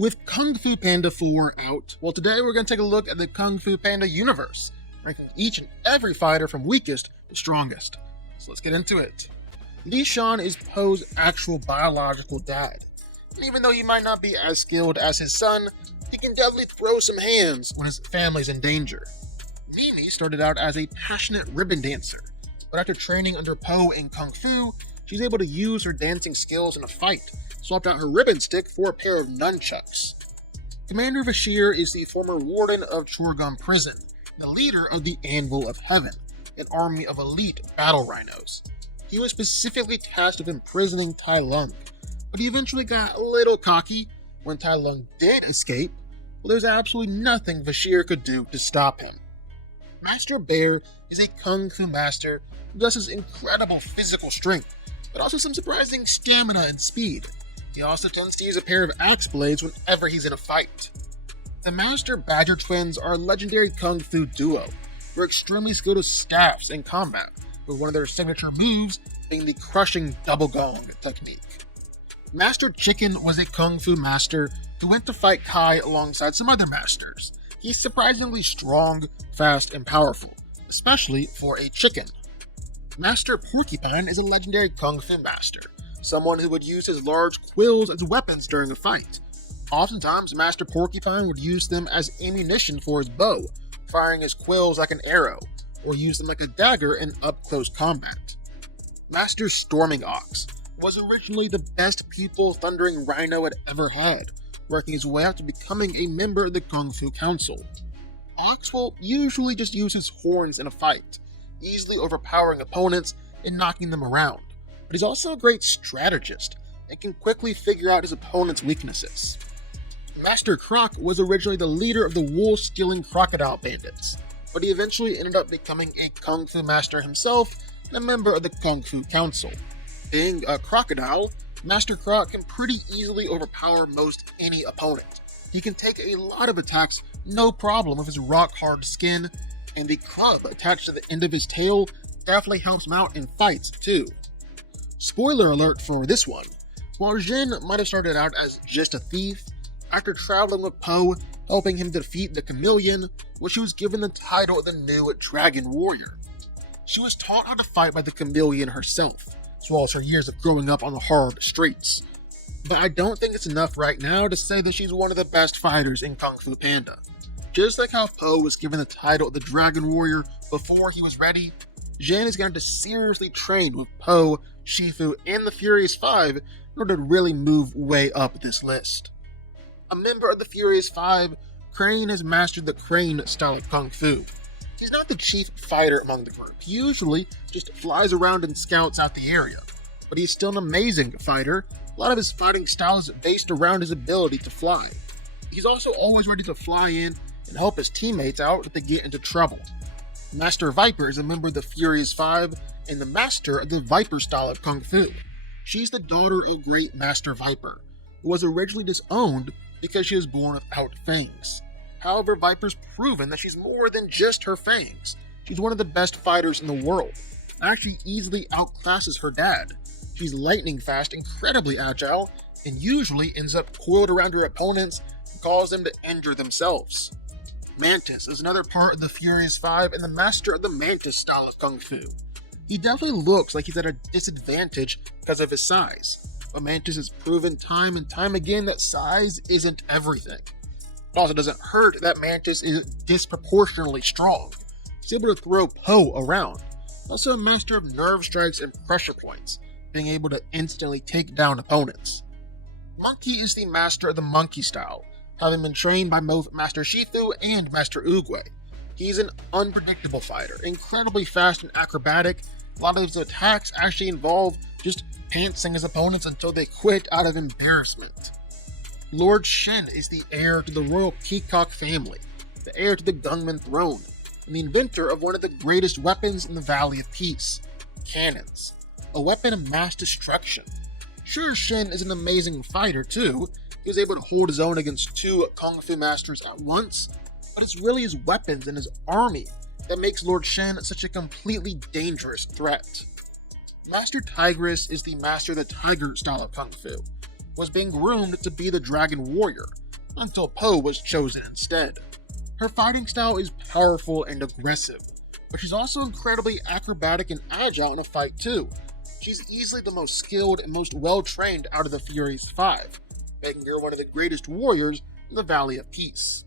With Kung Fu Panda 4 out, well, today we're going to take a look at the Kung Fu Panda universe, ranking each and every fighter from weakest to strongest. So let's get into it. Li Shan is Po's actual biological dad, and even though he might not be as skilled as his son, he can definitely throw some hands when his family's in danger. Mimi started out as a passionate ribbon dancer, but after training under Po in Kung Fu, she's able to use her dancing skills in a fight, swapped out her ribbon stick for a pair of nunchucks. Commander Bashir is the former warden of Chorgum Prison, the leader of the Anvil of Heaven, an army of elite battle rhinos. He was specifically tasked with imprisoning Tai Lung, but he eventually got a little cocky. When Tai Lung did escape, well, there's absolutely nothing Bashir could do to stop him. Master Bear is a Kung Fu master who possesses incredible physical strength, but also some surprising stamina and speed. He also tends to use a pair of axe blades whenever he's in a fight. The Master Badger twins are a legendary Kung Fu duo who are extremely skilled with staffs in combat, with one of their signature moves being the crushing double gong technique. Master Chicken was a Kung Fu master who went to fight Kai alongside some other masters. He's surprisingly strong, fast, and powerful, especially for a chicken. Master Porcupine is a legendary Kung Fu master, someone who would use his large quills as weapons during a fight. Oftentimes, Master Porcupine would use them as ammunition for his bow, firing his quills like an arrow, or use them like a dagger in up-close combat. Master Storming Ox was originally the best pupil Thundering Rhino had ever had, working his way up to becoming a member of the Kung Fu Council. Ox will usually just use his horns in a fight, easily overpowering opponents and knocking them around, but he's also a great strategist and can quickly figure out his opponent's weaknesses. Master Croc was originally the leader of the wool-stealing crocodile bandits, but he eventually ended up becoming a Kung Fu master himself and a member of the Kung Fu Council. Being a crocodile, Master Croc can pretty easily overpower most any opponent. He can take a lot of attacks no problem with his rock-hard skin, and the club attached to the end of his tail definitely helps him out in fights too. Spoiler alert for this one, while Zhen might have started out as just a thief, after traveling with Po, helping him defeat the Chameleon, she was given the title of the new Dragon Warrior. She was taught how to fight by the Chameleon herself, as well as her years of growing up on the hard streets. But I don't think it's enough right now to say that she's one of the best fighters in Kung Fu Panda. Just like how Po was given the title of the Dragon Warrior before he was ready, Zhen is going to seriously train with Po, Shifu, and the Furious Five in order to really move way up this list. A member of the Furious Five, Crane has mastered the Crane style of Kung Fu. He's not the chief fighter among the group, he usually just flies around and scouts out the area. But he's still an amazing fighter. A lot of his fighting style is based around his ability to fly. He's also always ready to fly in and help his teammates out if they get into trouble. Master Viper is a member of the Furious Five and the master of the Viper style of Kung Fu. She's the daughter of Great Master Viper, who was originally disowned because she was born without fangs. However, Viper's proven that she's more than just her fangs. She's one of the best fighters in the world, and actually easily outclasses her dad. She's lightning fast, incredibly agile, and usually ends up coiled around her opponents and cause them to injure themselves. Mantis is another part of the Furious Five and the master of the Mantis style of Kung Fu. He definitely looks like he's at a disadvantage because of his size, but Mantis has proven time and time again that size isn't everything. It also doesn't hurt that Mantis is disproportionately strong. He's able to throw Po around. Also a master of nerve strikes and pressure points, being able to instantly take down opponents. Monkey is the master of the monkey style, having been trained by both Master Shifu and Master Oogway. He's an unpredictable fighter, incredibly fast and acrobatic. A lot of his attacks actually involve just pantsing his opponents until they quit out of embarrassment. Lord Shen is the heir to the royal peacock family, the heir to the Gungman throne, and the inventor of one of the greatest weapons in the Valley of Peace, cannons. A weapon of mass destruction. Sure, Shen is an amazing fighter too. He was able to hold his own against two Kung Fu masters at once, but it's really his weapons and his army that makes Lord Shen such a completely dangerous threat. Master Tigress is the master of the Tiger style of Kung Fu, was being groomed to be the Dragon Warrior, until Po was chosen instead. Her fighting style is powerful and aggressive, but she's also incredibly acrobatic and agile in a fight too. She's easily the most skilled and most well-trained out of the Furies 5, making her one of the greatest warriors in the Valley of Peace.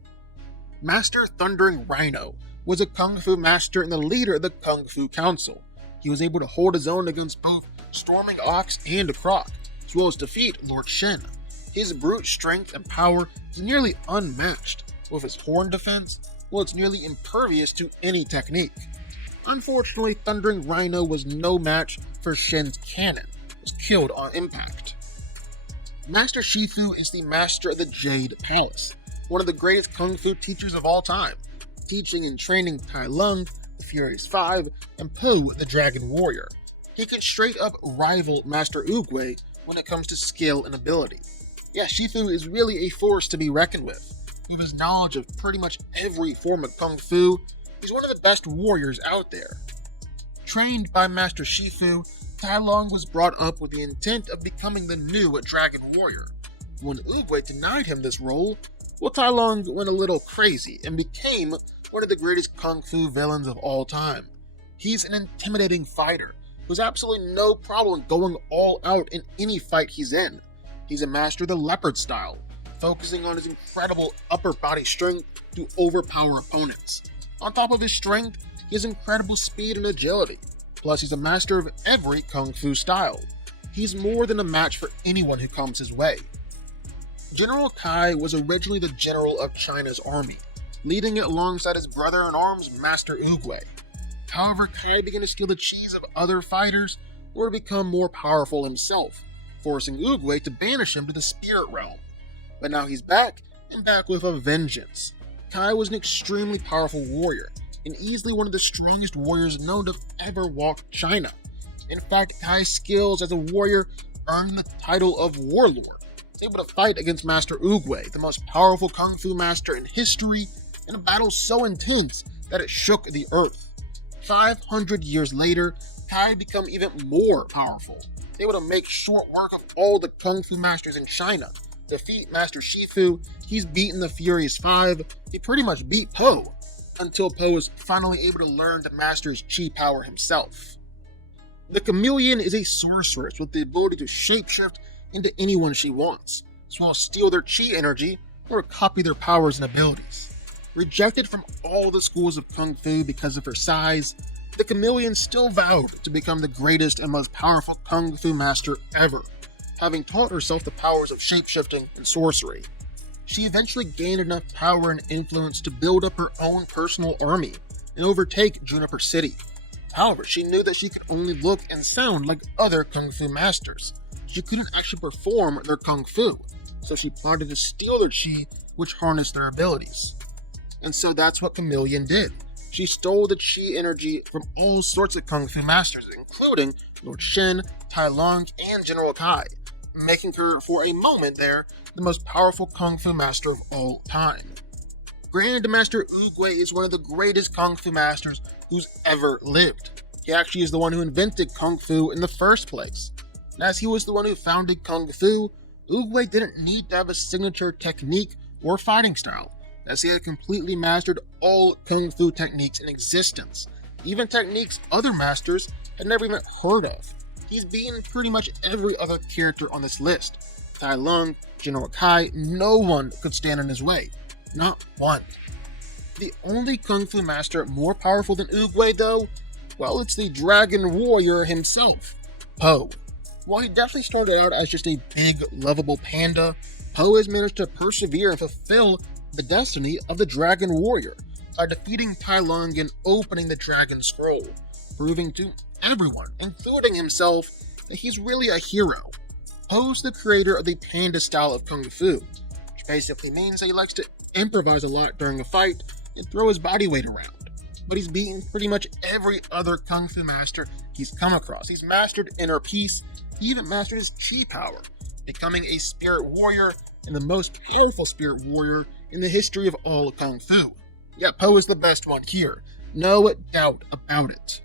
Master Thundering Rhino was a Kung Fu master and the leader of the Kung Fu Council. He was able to hold his own against both Storming Ox and Croc, as well as defeat Lord Shen. His brute strength and power is nearly unmatched. With his horn defense, well, it's nearly impervious to any technique. Unfortunately, Thundering Rhino was no match for Shen's cannon. It was killed on impact. Master Shifu is the master of the Jade Palace, one of the greatest Kung Fu teachers of all time, teaching and training Tai Lung, the Furies 5, and Po, the Dragon Warrior. He can straight up rival Master Oogway when it comes to skill and ability. Yeah, Shifu is really a force to be reckoned with. With his knowledge of pretty much every form of Kung Fu, he's one of the best warriors out there. Trained by Master Shifu, Tai Lung was brought up with the intent of becoming the new Dragon Warrior. When Oogway denied him this role, well, Tai Lung went a little crazy and became one of the greatest Kung Fu villains of all time. He's an intimidating fighter who has absolutely no problem going all out in any fight he's in. He's a master of the leopard style, focusing on his incredible upper body strength to overpower opponents. On top of his strength, he has incredible speed and agility. Plus, he's a master of every Kung Fu style. He's more than a match for anyone who comes his way. General Kai was originally the general of China's army, leading it alongside his brother-in-arms, Master Oogway. However, Kai began to steal the cheese of other fighters or to become more powerful himself, forcing Oogway to banish him to the spirit realm. But now he's back, and back with a vengeance. Kai was an extremely powerful warrior, and easily one of the strongest warriors known to have ever walked China. In fact, Kai's skills as a warrior earned the title of Warlord. He was able to fight against Master Oogway, the most powerful Kung Fu master in history, in a battle so intense that it shook the earth. 500 years later, Kai had become even more powerful, able to make short work of all the Kung Fu masters in China. Defeat Master Shifu, he's beaten the Furies 5, he pretty much beat Po, until Po was finally able to learn the master's chi power himself. The Chameleon is a sorceress with the ability to shapeshift into anyone she wants, as well as steal their chi energy or copy their powers and abilities. Rejected from all the schools of Kung Fu because of her size, the Chameleon still vowed to become the greatest and most powerful Kung Fu master ever, having taught herself the powers of shapeshifting and sorcery. She eventually gained enough power and influence to build up her own personal army and overtake Juniper City. However, she knew that she could only look and sound like other Kung Fu masters. She couldn't actually perform their Kung Fu, so she plotted to steal their chi, which harnessed their abilities. And so that's what Chameleon did. She stole the chi energy from all sorts of Kung Fu masters, including Lord Shen, Tai Lung, and General Kai, making her, for a moment there, the most powerful Kung Fu master of all time. Grandmaster Oogway is one of the greatest Kung Fu masters who's ever lived. He actually is the one who invented Kung Fu in the first place. And as he was the one who founded Kung Fu, Oogway didn't need to have a signature technique or fighting style, as he had completely mastered all Kung Fu techniques in existence, even techniques other masters had never even heard of. He's beaten pretty much every other character on this list. Tai Lung, General Kai, no one could stand in his way. Not one. The only Kung Fu master more powerful than Oogway, though? Well, it's the Dragon Warrior himself, Po. While he definitely started out as just a big, lovable panda, Po has managed to persevere and fulfill the destiny of the Dragon Warrior by defeating Tai Lung and opening the Dragon Scroll, proving to everyone, including himself, that he's really a hero. Po's the creator of the panda style of Kung Fu, which basically means that he likes to improvise a lot during a fight and throw his body weight around. But he's beaten pretty much every other Kung Fu master he's come across. He's mastered inner peace, he even mastered his chi power, becoming a spirit warrior and the most powerful spirit warrior in the history of all Kung Fu. Yeah, Po is the best one here, no doubt about it.